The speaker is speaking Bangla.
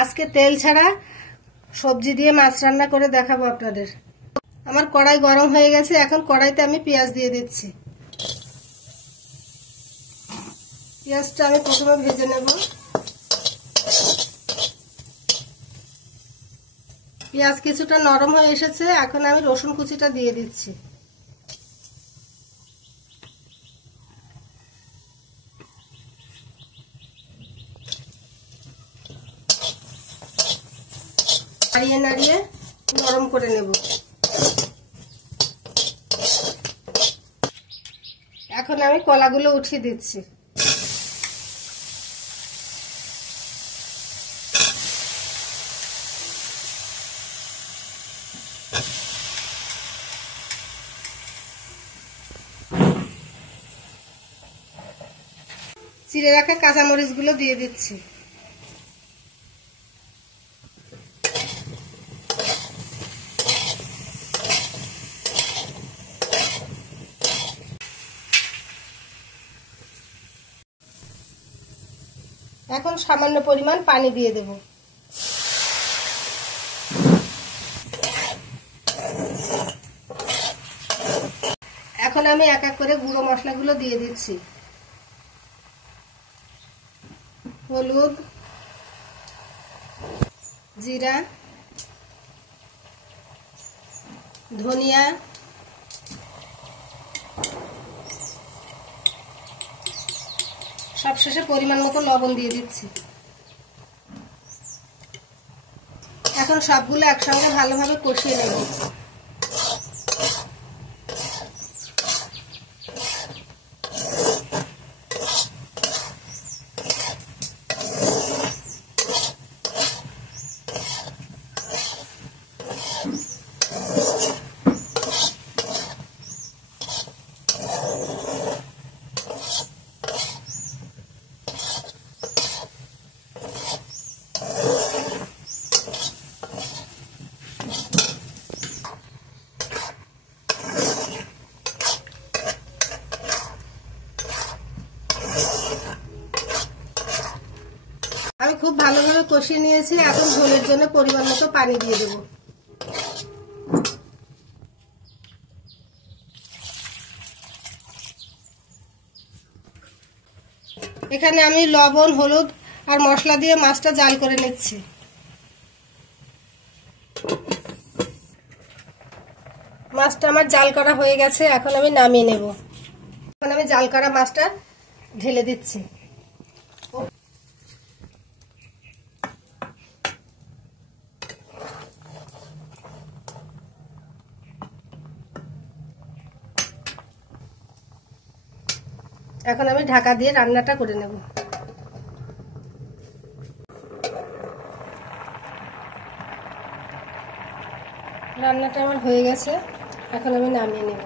আজকে তেল ছাড়া সবজি দিয়ে মাছ রান্না করে দেখাবো আপনাদের। আমার কড়াই গরম হয়ে গেছে, এখন কড়াইতে আমি পেঁয়াজ দিয়ে দিচ্ছি। পেঁয়াজটা আমি প্রথমে ভেজে নেব। পেঁয়াজ কিছুটা নরম হয়ে এসেছে, এখন আমি রসুন কুচিটা দিয়ে দিচ্ছি। নাড়িয়ে নাড়িয়ে নরম করে নেব। এখন আমি কলাগুলো উঠিয়ে দিচ্ছি। চিড়ে রাখা কাঁচামরিচগুলো দিয়ে দিচ্ছি। এখন সামান্য পরিমাণ পানি দিয়ে দেব। এখন আমি এক এক করে গুঁড়ো মশলাগুলো দিয়ে দিচ্ছি। হলুদ, জিরা, ধনিয়া, সবশেষে পরিমাণ মতো লবণ দিয়ে দিচ্ছি। এখন সবগুলো একসঙ্গে ভালোভাবে কষিয়ে নেব। আমি খুব ভালোভাবে কষিয়ে নিয়েছি, এখন ঝোলের জন্য পরিমাণ মতো পানি দিয়ে দেব। এখানে আমি লবণ, হলুদ আর মশলা দিয়ে মাছটা জাল করে নিচ্ছি। মাছটা আমার জাল করা হয়ে গেছে, এখন আমি নামিয়ে নেব। এখন আমি জাল করা মাছটা ঢেলে দিচ্ছি। এখন আমি ঢাকা দিয়ে রান্নাটা করে নেব। রান্নাটা আমার হয়ে গেছে, এখন আমি নামিয়ে নেব।